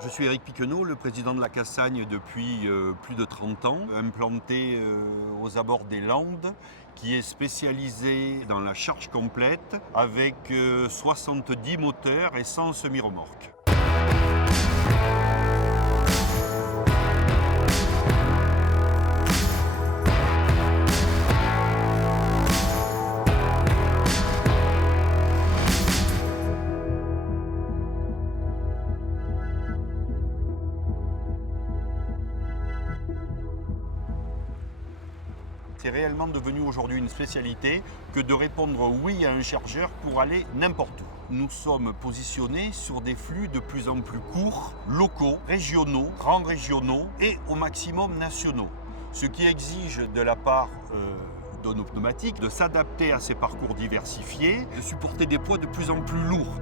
Je suis Éric Piquenot, le président de la Cassagne depuis plus de 30 ans, implanté aux abords des Landes, qui est spécialisé dans la charge complète avec 70 moteurs et 100 semi-remorques. C'est réellement devenu aujourd'hui une spécialité que de répondre oui à un chargeur pour aller n'importe où. Nous sommes positionnés sur des flux de plus en plus courts, locaux, régionaux, grands régionaux et au maximum nationaux. Ce qui exige de la part de nos pneumatiques de s'adapter à ces parcours diversifiés, de supporter des poids de plus en plus lourds.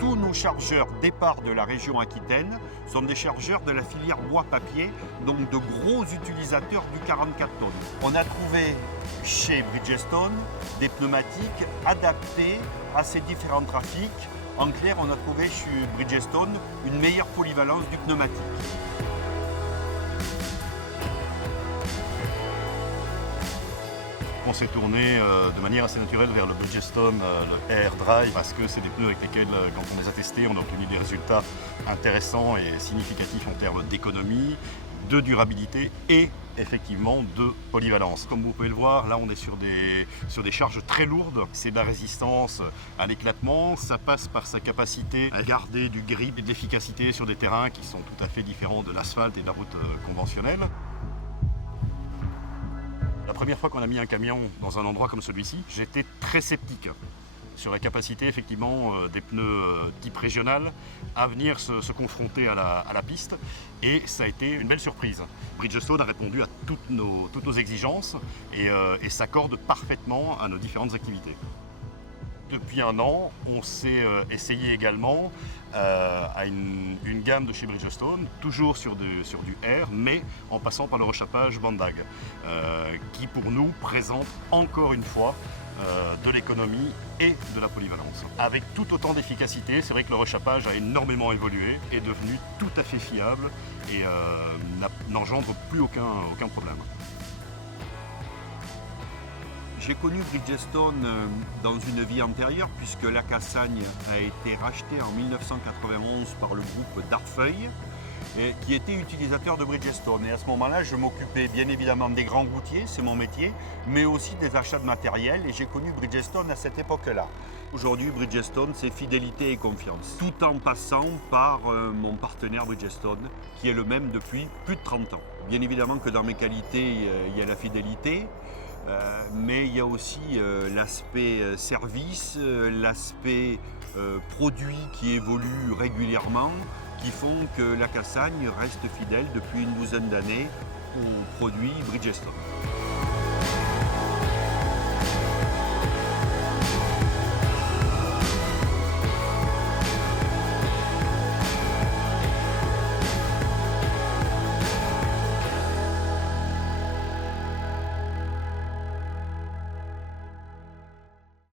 Tous nos chargeurs départ de la région Aquitaine sont des chargeurs de la filière bois-papier, donc de gros utilisateurs du 44 tonnes. On a trouvé chez Bridgestone des pneumatiques adaptés à ces différents trafics. En clair, on a trouvé chez Bridgestone une meilleure polyvalence du pneumatique. On s'est tourné de manière assez naturelle vers le Bridgestone, le Air Dry, parce que c'est des pneus avec lesquels, quand on les a testés, on a obtenu des résultats intéressants et significatifs en termes d'économie, de durabilité et effectivement de polyvalence. Comme vous pouvez le voir, là on est sur des charges très lourdes. C'est de la résistance à l'éclatement, ça passe par sa capacité à garder du grip et de l'efficacité sur des terrains qui sont tout à fait différents de l'asphalte et de la route conventionnelle. La première fois qu'on a mis un camion dans un endroit comme celui-ci, j'étais très sceptique sur la capacité effectivement des pneus type régional à venir se confronter à la piste, et ça a été une belle surprise. Bridgestone a répondu à toutes nos exigences et s'accorde parfaitement à nos différentes activités. Depuis un an, on s'est essayé également à une gamme de chez Bridgestone, toujours sur du Air, mais en passant par le rechappage Bandag, qui pour nous présente encore une fois de l'économie et de la polyvalence. Avec tout autant d'efficacité, c'est vrai que le rechappage a énormément évolué, est devenu tout à fait fiable et n'engendre plus aucun problème. J'ai connu Bridgestone dans une vie antérieure, puisque la Cassagne a été rachetée en 1991 par le groupe Darfeuille, qui était utilisateur de Bridgestone. Et à ce moment-là, je m'occupais bien évidemment des grands routiers, c'est mon métier, mais aussi des achats de matériel, et j'ai connu Bridgestone à cette époque-là. Aujourd'hui, Bridgestone, c'est fidélité et confiance, tout en passant par mon partenaire Bridgestone, qui est le même depuis plus de 30 ans. Bien évidemment que dans mes qualités, il y a la fidélité, mais il y a aussi l'aspect service, l'aspect produit qui évolue régulièrement, qui font que la Cassagne reste fidèle depuis une douzaine d'années aux produits Bridgestone.